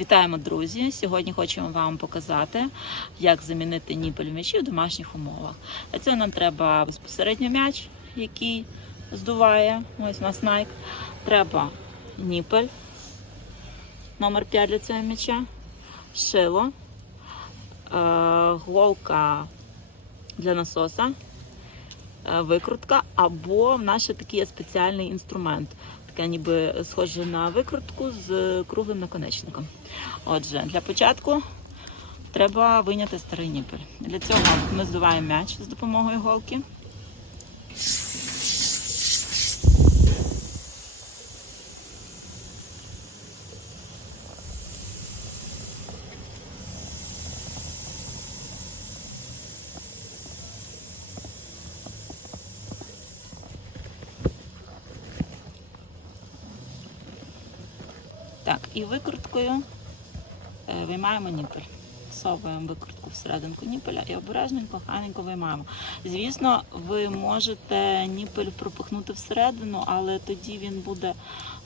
Вітаємо, друзі! Сьогодні хочемо вам показати, як замінити ніпель м'ячі в домашніх умовах. Для цього нам треба безпосередньо м'яч, який здуває. Ось у нас Nike. Треба ніпель номер 5 для цього м'яча, шило, е, голка для насоса, е, викрутка, або в нас ще такий спеціальний інструмент. Таке ніби схоже на викрутку з круглим наконечником. Отже, для початку треба виняти старий ніпель. Для цього ми здуваємо м'яч з допомогою голки. Так, і викруткою е, виймаємо ніпель. Всовуємо викрутку всерединку ніпеля і обережненько, гарненько виймаємо. Звісно, ви можете ніпель пропихнути всередину, але тоді він буде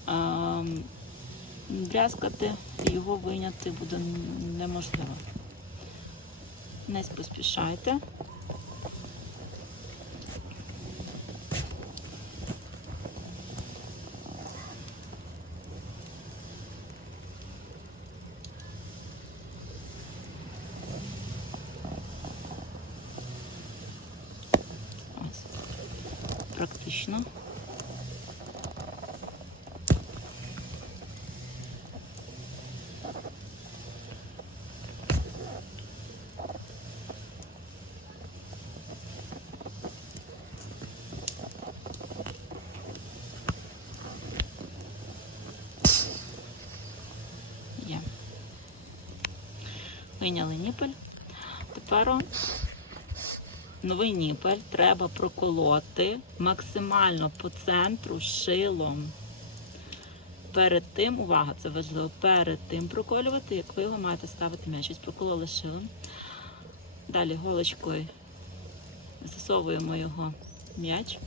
ем, брязкати і його вийняти буде неможливо. Не поспішайте. Ось. Практично. Є. Вийняли ніпель. Тепер новий ніпель треба проколоти максимально по центру шилом. Перед тим, увага, це важливо, перед тим проколювати, як ви його маєте ставити м'яч. Ось прокололи шилом. Далі голочкою засовуємо його м'яч.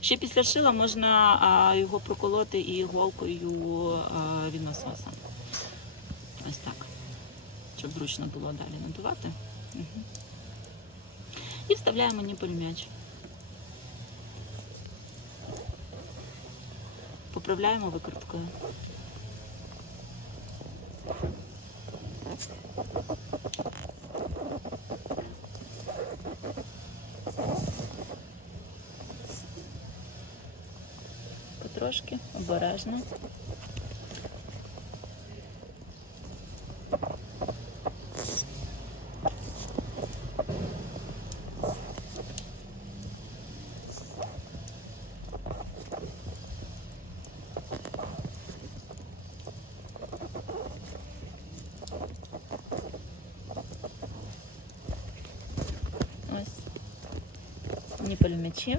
Ще після шила можна його проколоти і голкою від насоса. Ось так. Щоб зручно було далі надувати. Угу. І вставляємо ніпель в м'яч. Поправляємо викруткою. Потрошки, обережно. Ніпель в.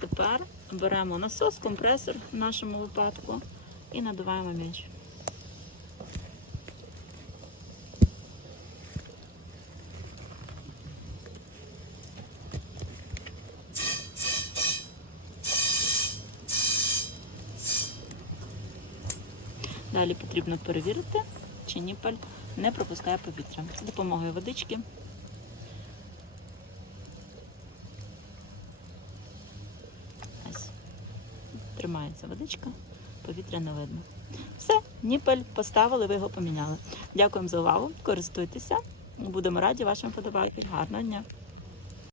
Тепер беремо насос, компресор в нашому випадку і надуваємо м'яч. Далі потрібно перевірити, чи ніпель не пропускає повітря. За допомогою водички Ось. Тримається водичка, повітря не видно. Все, ніпель поставили, ви його поміняли. Дякуємо за увагу. Користуйтеся. Будемо раді вашим подобайкам. Гарного дня!